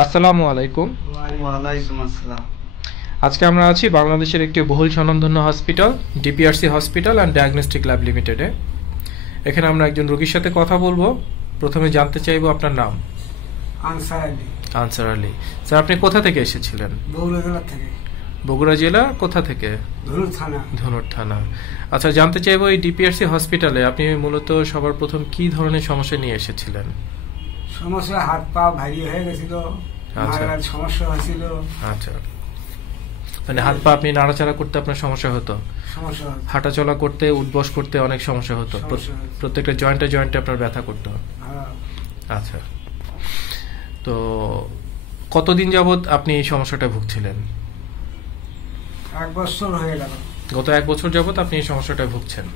আসসালামু আলাইকুম। ওয়ালাইকুম আসসালাম। আজকে আমরা আছি বাংলাদেশের একটি বহুল স্বনামধন্য hospital DPRC hospital and diagnostic lab লিমিটেডে। এখানে আমরা একজন রোগীর সাথে কথা বলবো। প্রথমে জানতে চাইবো আপনার নাম। Answer Ali. Answer Ali. Sir, আপনি কোথা থেকে এসেছিলেন? বগুড়া জেলা থেকে। বগুড়া জেলা কোথা থেকে? ধনুর থানা। ধনুর থানা। আচ্ছা, জানতে চাইবো এই ডিপিআরসি হসপিটালে আপনি মূলত সবার প্রথম কি ধরনের সমস্যা নিয়ে এসেছিলেন? সমস্যা, হাত পা ভারী হয়ে গেছিল, মারার সমস্যা হয়েছিল। আচ্ছা, মানে হাত পা আপনি নাড়াচাড়া করতে আপনার সমস্যা হতো? সমস্যা হতো। হাঁটা চলা করতে, উঠবস করতে অনেক সমস্যা হতো? প্রত্যেকটা জয়েন্টে জয়েন্টে আপনার ব্যথা করতো? আচ্ছা, তো কতদিন যাবত আপনি এই সমস্যাটা ভুগছিলেন? 1 বছর হয়ে গেল। গত 1 বছর যাবত আপনি এই সমস্যাটা ভুগছেন।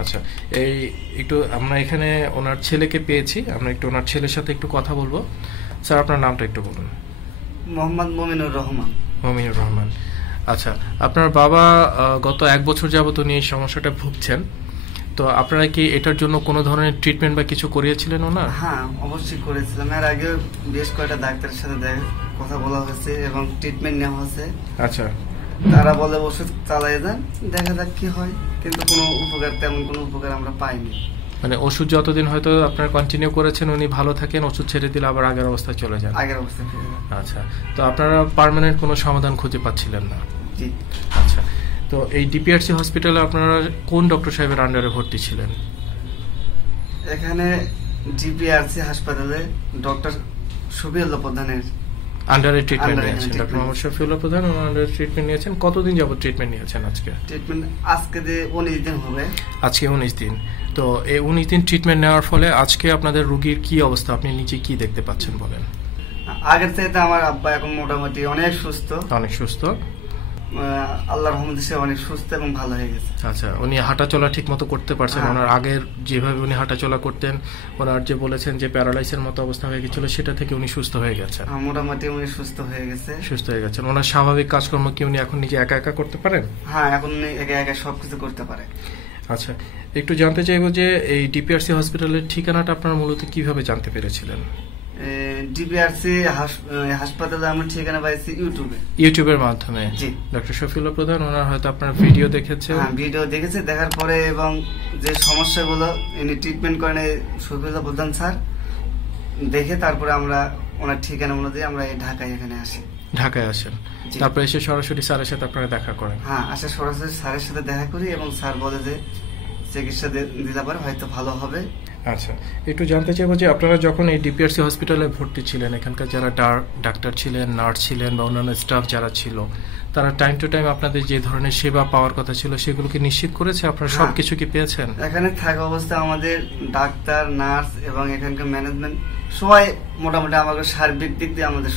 আচ্ছা, এই একটু আমরা এখানে ওনার ছেলেকে পেয়েছি, আমরা একটু ওনার ছেলের সাথে একটু কথা বলবো। স্যার, আপনার নামটা একটু বলুন। মোহাম্মদ মমিনুর রহমান। মমিনুর রহমান। আচ্ছা, আপনার বাবা গত 1 বছর যাবত উনি এই সমস্যাটা ভুগছেন, তো আপনারা কি এটার জন্য কোনো ধরনের ট্রিটমেন্ট বা কিছু করিয়েছিলেন ওনার? হ্যাঁ, অবশ্যই করেছিলাম। এর আগে বেশ কয়েকটা ডাক্তারের সাথে কথা বলা হয়েছে এবং ট্রিটমেন্ট নেওয়া হয়েছে। আচ্ছা, তারা বলে ওষুধ চালিয়ে যান, দেখা যাক কি হয়, কিন্তু কোনো উপকার, তেমন কোনো উপকার আমরা পাইনি। মানে ওষুধ যতদিন হয়তো আপনারা কন্টিনিউ করেছেন, উনি ভালো থাকেন, ওষুধ ছেড়ে দিলে আবার আগের অবস্থায় চলে যান? আগের অবস্থায় ফিরে যান। আচ্ছা, তো আপনারা পার্মানেন্ট কোনো সমাধান খুঁজে পাচ্ছিলেন না? জি। আচ্ছা, তো এই ডিপিআরসি হসপিটালে আপনারা কোন ডক্টর সাহেবের আন্ডারে ভর্তি ছিলেন? এখানে ডিপিআরসি হাসপাতালে ডক্টর শফিউল্লাহ প্রধানের আন্ডারে ট্রিটমেন্ট নিয়েছেন। ডক্টর মোহাম্মদ শফিউল্লাহ প্রধান ওনার আন্ডারে ট্রিটমেন্ট নিয়েছেন। কতদিন যাবত ট্রিটমেন্ট নিয়েছেন আজকে? ট্রিটমেন্ট আজকে যে 19 দিন হবে। আজকে 19 দিন। তো এই 19 দিন ট্রিটমেন্ট নেওয়ার ফলে আজকে আপনাদের রোগীর কি অবস্থা, আপনি নিজে কি দেখতে পাচ্ছেন বলেন? আগের চাইতে আমার আব্বা এখন মোটামুটি অনেক সুস্থ। অনেক সুস্থ? আল্লাহর রহমতে সে অনেক সুস্থ এবং ভালো হয়ে গেছে। আচ্ছা, উনি হাঁটা চলা ঠিক মতো করতে পারছেন? ওনার আগের যেভাবে উনি হাঁটা চলা করতেন, ওনার যে বলেছেন যে প্যারালাইসের মতো অবস্থা হয়ে গেছিল, সেটা থেকে উনি সুস্থ হয়ে গেছেন? মোটামুটি উনি সুস্থ হয়ে গেছে। সুস্থ হয়ে গেছেন। ওনার স্বাভাবিক কাজকর্ম কি উনি এখন নিজে একা একা করতে পারেন? হ্যাঁ, এখন উনি একা একা সবকিছু করতে পারে। আচ্ছা, একটু জানতে চাইবো যে এই ডিপিআরসি হসপিটালের ঠিকানাটা আপনারা মূলত কিভাবে জানতে পেরেছিলেন? ডিপিআরসি হাসপাতালে আমরা ঠিকানা পাইছি ইউটিউবের মাধ্যমে? জি। ডক্টর শফিউল্লাহ প্রধান ওনার হয়তো আপনার ভিডিও দেখেছে? হ্যাঁ, ভিডিও দেখেছে। দেখার পরে এবং যে সমস্যাগুলো ইনি ট্রিটমেন্ট করেন শফিউল্লাহ প্রধান স্যার দেখে, তারপরে আমরা ওনার ঠিকানা অনুযায়ী আমরা এই ঢাকায় এখানে আসি। ঢাকায় আসেন, তারপরে এসে সরাসরি স্যারের সাথে আপনারা দেখা করেন? হ্যাঁ, আসে সরাসরি স্যারের সাথে দেখা করি এবং স্যার বলে যে চিকিৎসা দিলে পরে হয়তো ভালো হবে। আচ্ছা, একটু জানতে চাইবো যে আপনারা যখন এই ডিপিআরসি হসপিটালে ভর্তি ছিলেন, এখানকার যারা ডাক্তার ছিলেন, নার্স ছিলেন বা অন্যান্য স্টাফ যারা ছিল, তারা টাইম টু টাইম আপনাদের যে ধরনের সেবা পাওয়ার কথা ছিল সেগুলোকে নিশ্চিত করেছে? আপনারা সবকিছু কি পেয়েছেন? এখানে থাকা অবস্থায় আমাদের ডাক্তার, নার্স এবং এখানকার ম্যানেজমেন্ট সবাই মোটামুটি আমাদের সার্বিক দিক দিয়ে আমাদের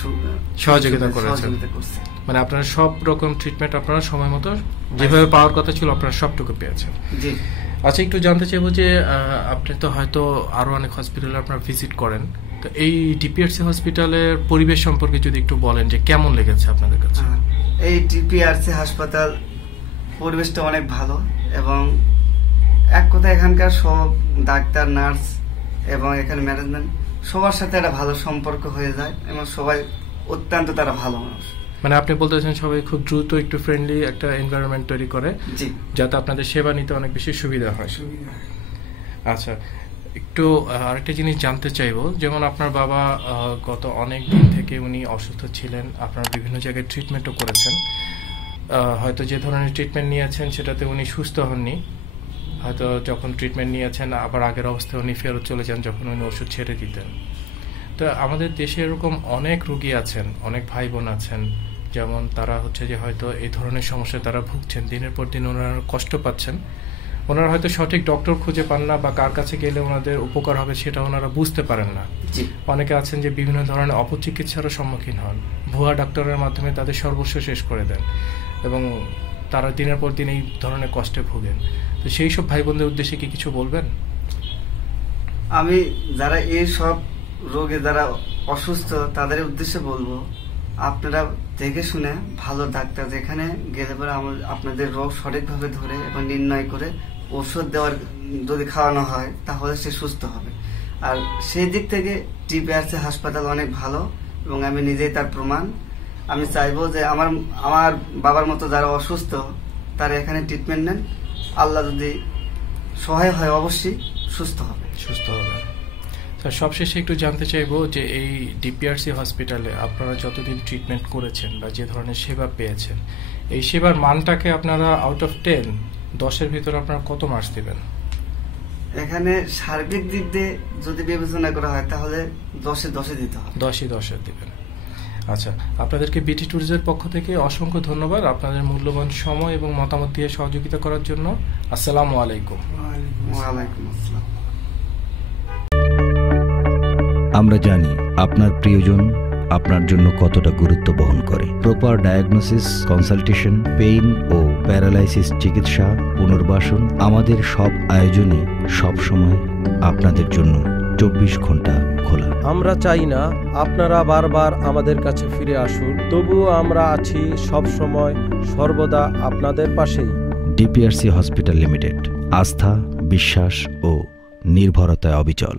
সহযোগিতা করেছে। মানে আপনারা সব রকম ট্রিটমেন্ট আপনারা সময় মতো যেভাবে পাওয়ার কথা ছিল আপনারা সবটুকু পেয়েছেন? জি। আচ্ছা, একটু জানতে চাইবো যে আপনি তো হয়তো আরো অনেক হসপিটালে আপনারা ভিজিট করেন, তো এই ডিপিআরসি হসপিটালের পরিবেশ সম্পর্কে যদি একটু বলেন যে কেমন লেগেছে আপনাদের কাছে? এই ডিপিআরসি হাসপাতাল পরিবেশটা অনেক ভালো এবং এক কথায় এখানকার সব ডাক্তার, নার্স এবং এখানে ম্যানেজমেন্ট সবার সাথে একটা ভালো সম্পর্ক হয়ে যায় এবং সবাই অত্যন্ত তারা ভালো মানুষ। মানে আপনি বলতেছেন সবাই খুব দ্রুত একটু ফ্রেন্ডলি একটা এনভায়রনমেন্ট তৈরি করে, যাতে আপনাদের সেবা নিতে অনেক বেশি সুবিধা হয়। আচ্ছা, একটু আরেকটা জিনিস জানতে চাইবো, যেমন আপনার বাবা গত অনেক দিন থেকে উনি অসুস্থ ছিলেন, আপনারা বিভিন্ন জায়গায় ট্রিটমেন্টও করেছেন, হয়তো যে ধরনের ট্রিটমেন্ট নিয়েছেন সেটাতে উনি সুস্থ হননি, হয়তো যখন ট্রিটমেন্ট নিয়েছেন আবার আগের অবস্থায় উনি ফেরত চলে যান যখন উনি ওষুধ ছেড়ে দিতেন। তো আমাদের দেশে এরকম অনেক রোগী আছেন, অনেক ভাই বোন আছেন, যেমন তারা হচ্ছে যে হয়তো এই ধরনের সমস্যায় তারা ভুগছেন, দিনের পর দিন ওনারা কষ্ট পাচ্ছেন, ওনারা হয়তো সঠিক ডক্টর খুঁজে পান না বা কার কাছে গেলে ওনাদের উপকার হবে সেটা ওনারা বুঝতে পারেন না। অনেকে আছেন যে বিভিন্ন ধরনের অপচিকিৎসারও সম্মুখীন হন, ভুয়া ডাক্তারের মাধ্যমে তাদের সর্বস্ব শেষ করে দেন এবং তারা দিনের পর দিন এই ধরনের কষ্টে ভোগেন। তো সেই সব ভাই বোনদের উদ্দেশ্যে কি কিছু বলবেন? আমি যারা এই সব রোগে যারা অসুস্থ তাদের উদ্দেশ্যে বলবো, আপনারা দেখে শুনে ভালো ডাক্তার যেখানে গেলে পরে আপনাদের রোগ সঠিকভাবে ধরে এবং নির্ণয় করে ওষুধ দেওয়ার যদি খাওয়ানো হয় তাহলে সে সুস্থ হবে। আর সেই দিক থেকে ডিপিআরসি হাসপাতাল অনেক ভালো এবং আমি নিজেই তার প্রমাণ। আমি চাইবো যে আমার বাবার মতো যারা অসুস্থ তারা এখানে ট্রিটমেন্ট নেন, আল্লাহ যদি সহায় হয় অবশ্যই সুস্থ হবে। স্যার, সবশেষে একটু জানতে চাইবো যে এই ডিপিআরসি হসপিটালে আপনারা যতদিন ট্রিটমেন্ট করেছেন বা যে ধরনের সেবা পেয়েছেন, এই সেবার মানটাকে আপনারা আউট অফ 10-এর ভিতরে আপনারা কত মার্কস দিবেন? এখানে সার্বিক দিক দিয়ে যদি বিবেচনা করা হয় তাহলে 10-এ দিতে হবে। 10-এ দিবেন। আচ্ছা, আপনাদেরকে বিটি ট্যুরসের পক্ষ থেকে অসংখ্য ধন্যবাদ আপনাদের মূল্যবান সময় এবং মতামত দিয়ে সহযোগিতা করার জন্য। আসসালামু আলাইকুম। ওয়ালাইকুম আসসালাম। আমরা জানি আপনার প্রিয়জন আপনার জন্য কতটা গুরুত্ব বহন করে। প্রপার ডায়াগনোসিস, কনসালটেশন, পেইন ও প্যারালাইসিস চিকিৎসা, পুনর্বাসন, আমাদের সব আয়োজনই সবসময় আপনাদের জন্য 24 ঘন্টা খোলা। আমরা চাই না আপনারা বারবার আমাদের কাছে ফিরে আসুন, তবুও আমরা আছি সব সময় সর্বদা আপনাদের পাশেই। ডিপিআরসি হসপিটাল লিমিটেড, আস্থা, বিশ্বাস ও নির্ভরতায় অবিচল।